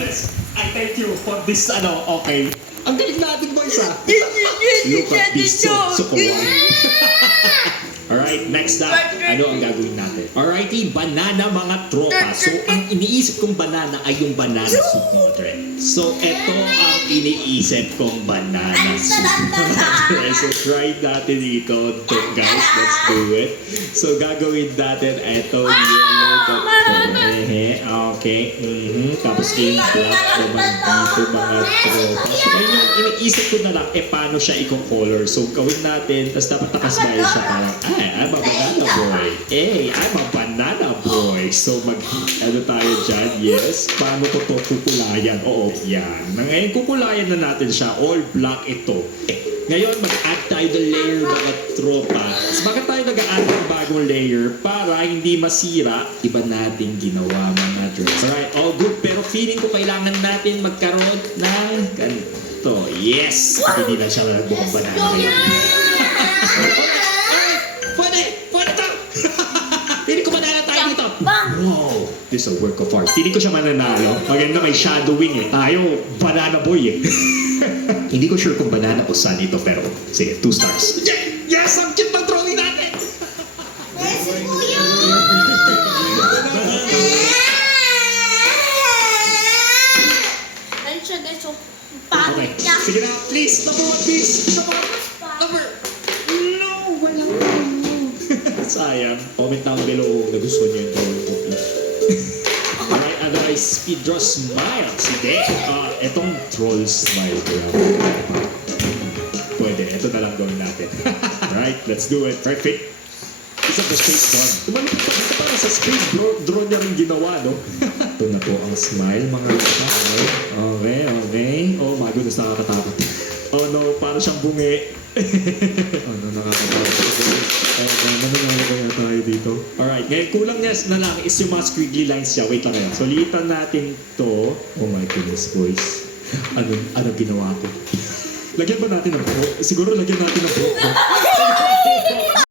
goodness. I thank you for this, okay. Ang galing natin, boys, ah. Look at this, so kawaii. Alright, next up, ano ang gagawin natin? Alrighty, banana mga tropa. So, ang iniisip kong banana ay yung banana soup mga dre. So, eto ang iniisip kong banana soup mga dre. So, try natin dito, guys. Let's do it. So, gagawin natin eto yellow dot okay. Tapos yung black naman dito mga tropa. So, ayun yung iniisip ko na lang, paano siya i-color. So, gawin natin, tapos dapat nakasmile siya parang, I'm a banana boy. Hey, I'm a banana boy. So, ano tayo dyan? Yes. Paano ko to kukulayan? Oo, yan. Ngayon, kukulayan na natin siya. All black ito. Ngayon, mag-add tayo ng layer mga tropa. So, bakit tayo nag-add ng bagong layer? Para hindi masira, iba natin ginawa mga dress. Alright, all good. Pero feeling ko kailangan natin magkaroon ng ganito. Yes! Hindi na siya nagbukhang banana ngayon. Pwede to! Feeling ko manana tayo dito. Wow! This is a work of art. Feeling ko siya mananalo. Maganda may shadowing eh. Tayo, banana boy eh. Hindi ko sure kung banana o sun ito, pero sige, 2 stars. Yes! Ang cute ng drawing natin! Yes, kuya! Ayun siya, guys. So, Okay, sige na. Please, number 1, please. Number. No, wala. Sayang. Comment down below kung nagustuhan niyo yung drawing ko, please. Alright, otherwise, speed draw smile. Sige. Etong troll smile ko lang. Pwede, ito na lang gawin natin. Alright, let's do it. Perfect. Isa po space drawn. Tumalapit pa dito para sa space drawn niya rin ginawa, no? Ito na po ang smile, mga lasa. Okay. Oh my goodness, nakakatakot. Oh no, para siyang bungi. Oh no, nakakatakot. Mananalo kaya tayo dito. Alright, ngayon kulang niya na lang is yung mga squiggly lines siya. Wait lang yan. So, litan natin to. Oh my goodness, boys. Ano ginawa ko? Lagyan ba natin ng buhok? Siguro lagyan natin ng buhok.